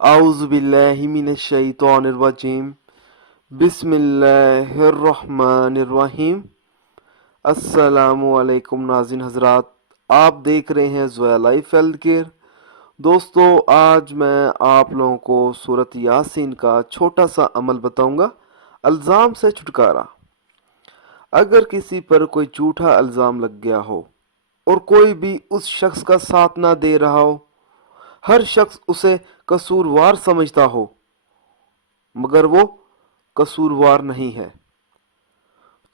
आऊज़ु बिल्लाहि मिनश शैतानिर रजीम। बिस्मिल्लाहिर रहमानिर रहीम। अस्सलामु अलैकुम नाज़रीन हज़रात, आप देख रहे हैं ज़ोया लाइफ हेल्थ केयर। दोस्तों, आज मैं आप लोगों को सूरत यासीन का छोटा सा अमल बताऊंगा, अल्ज़ाम से छुटकारा। अगर किसी पर कोई झूठा अल्ज़ाम लग गया हो और कोई भी उस शख्स का साथ ना दे रहा हो, हर शख्स उसे कसूरवार समझता हो मगर वो कसूरवार नहीं है,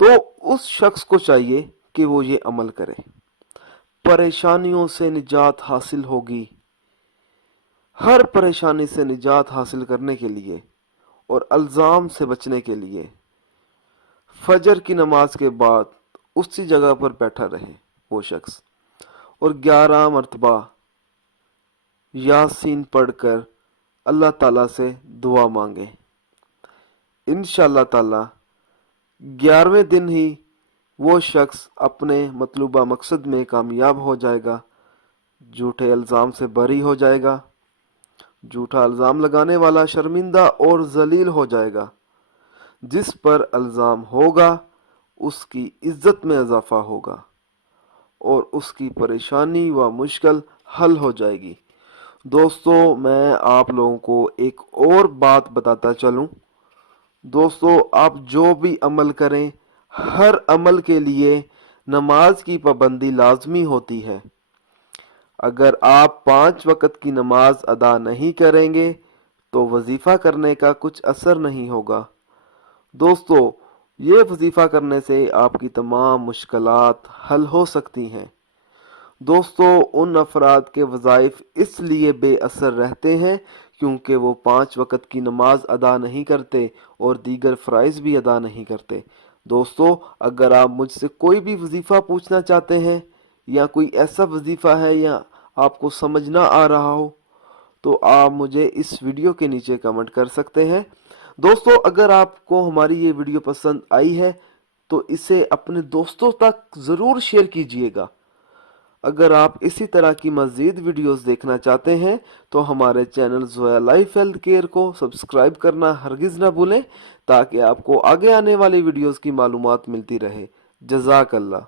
तो उस शख्स को चाहिए कि वो ये अमल करे। परेशानियों से निजात हासिल होगी। हर परेशानी से निजात हासिल करने के लिए और अल्जाम से बचने के लिए फजर की नमाज के बाद उसी जगह पर बैठा रहे वो शख्स और 11 मरतबा यासीन पढ़कर अल्लाह ताला से दुआ मांगे। इंशाअल्लाह ताला 11वें दिन ही वो शख्स अपने मतलूबा मकसद में कामयाब हो जाएगा, झूठे अल्ज़ाम से बरी हो जाएगा। झूठा अल्ज़ाम लगाने वाला शर्मिंदा और जलील हो जाएगा। जिस पर अल्ज़ाम होगा उसकी इज्जत में इजाफा होगा और उसकी परेशानी व मुश्किल हल हो जाएगी। दोस्तों, मैं आप लोगों को एक और बात बताता चलूं। दोस्तों, आप जो भी अमल करें, हर अमल के लिए नमाज की पाबंदी लाजमी होती है। अगर आप 5 वक़्त की नमाज अदा नहीं करेंगे तो वजीफ़ा करने का कुछ असर नहीं होगा। दोस्तों, ये वजीफ़ा करने से आपकी तमाम मुश्किलात हल हो सकती हैं। दोस्तों, उन अफराद के वज़ाइफ इसलिए बेअसर रहते हैं क्योंकि वो 5 वक़्त की नमाज अदा नहीं करते और दीगर फ़राइज़ भी अदा नहीं करते। दोस्तों, अगर आप मुझसे कोई भी वजीफ़ा पूछना चाहते हैं या कोई ऐसा वजीफ़ा है या आपको समझ ना आ रहा हो तो आप मुझे इस वीडियो के नीचे कमेंट कर सकते हैं। दोस्तों, अगर आपको हमारी ये वीडियो पसंद आई है तो इसे अपने दोस्तों तक ज़रूर शेयर कीजिएगा। अगर आप इसी तरह की मज़ीद वीडियोस देखना चाहते हैं तो हमारे channel Zoya life health care को सब्सक्राइब करना हरगिज़ ना भूलें ताकि आपको आगे आने वाली वीडियोस की मालूमात मिलती रहे। जज़ाकल्लाह।